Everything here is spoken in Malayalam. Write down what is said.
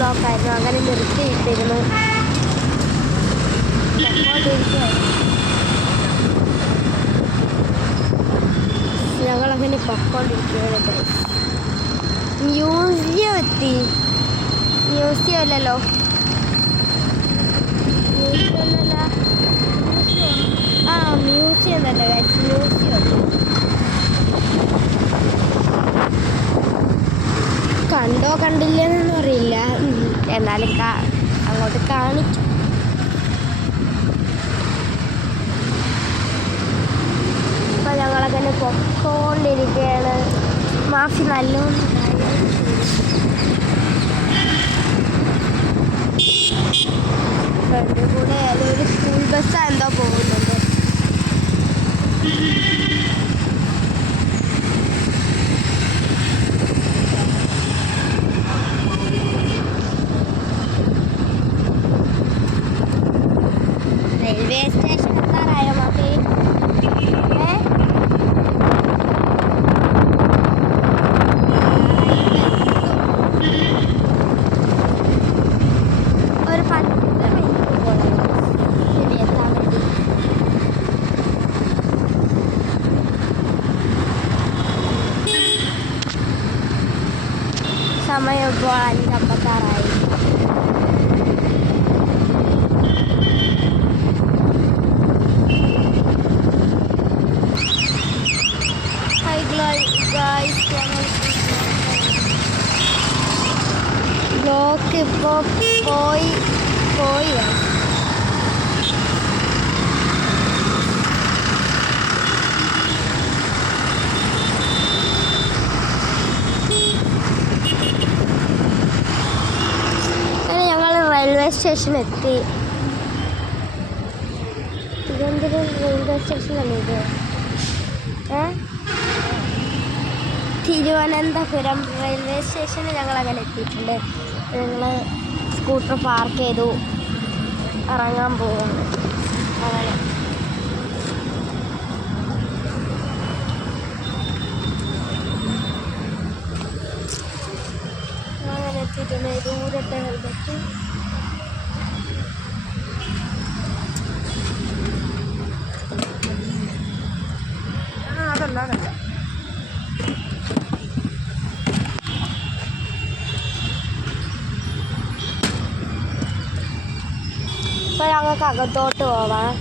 ബ്ലോക്കായിരുന്നു, അങ്ങനെ നിർത്തിയിട്ടിരുന്നു. ഞങ്ങളങ്ങനെ പൊക്കോണ്ടിരിക്കുകയാണ്. മ്യൂസിയം എത്തി. മ്യൂസിയം അല്ലല്ലോ, മ്യൂസിയം തന്നെ ഗൈസ്, മ്യൂസിയം. കണ്ടോ കണ്ടില്ലെന്നൊന്നും അറിയില്ല, എന്നാലും അങ്ങോട്ട് കാണിക്കും. ഇപ്പം ഞങ്ങളങ്ങനെ പൊക്കോണ്ടിരിക്കുകയാണ്. മാഫി നല്ലോണം ഫ്രണ്ടിൽ കൂടെ ഏതൊരു സ്കൂൾ ബസ്സാണ് എന്തോ പോകുന്നുണ്ട്. റെയിൽവേ സ്റ്റേഷൻ എത്താറായോ മാഫി? ഒരു 10 മിനിറ്റ് പോകണം ശരി എത്താൻ വേണ്ടി. സമയം ഇപ്പോൾ 5:56. ബ്ലോക്ക് ഇപ്പോൾ പോയി. അങ്ങനെ ഞങ്ങൾ റെയിൽവേ സ്റ്റേഷൻ എത്തി. ഇതെന്തൊരു റെയിൽവേ സ്റ്റേഷനല്ലേ ഇത്? തിരുവനന്തപുരം റെയിൽവേ സ്റ്റേഷനിൽ ഞങ്ങളങ്ങനെ എത്തിയിട്ടുണ്ട്. ഞങ്ങൾ സ്കൂട്ടർ പാർക്ക് ചെയ്തു, ഇറങ്ങാൻ പോകുന്നു. അങ്ങനെ എത്തിയിട്ടുണ്ട്. ദൂരത്തെ ഹെൽമെറ്റ് അതല്ല. ഇപ്പോൾ ഞങ്ങൾക്ക് അകത്തോട്ട് പോവാം.